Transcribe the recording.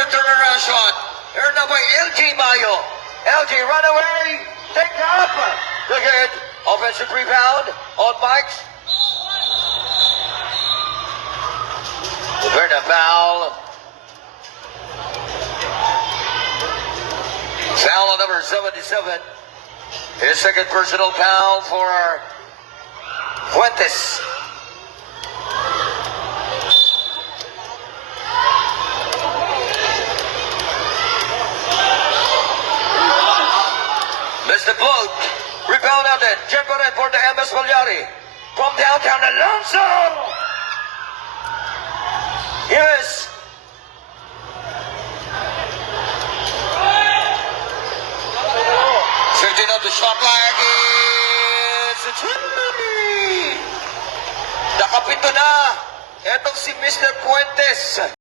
the turnaround shot. Earned now by LG Mayo. LG run away. Take up. Look at it. Offensive rebound on Mike's. We're a foul. Foul on number 77. His second personal foul for Fuentes. Missed the float. Rebound out it. Jumper for the MS Valyari. From downtown Alonso. Here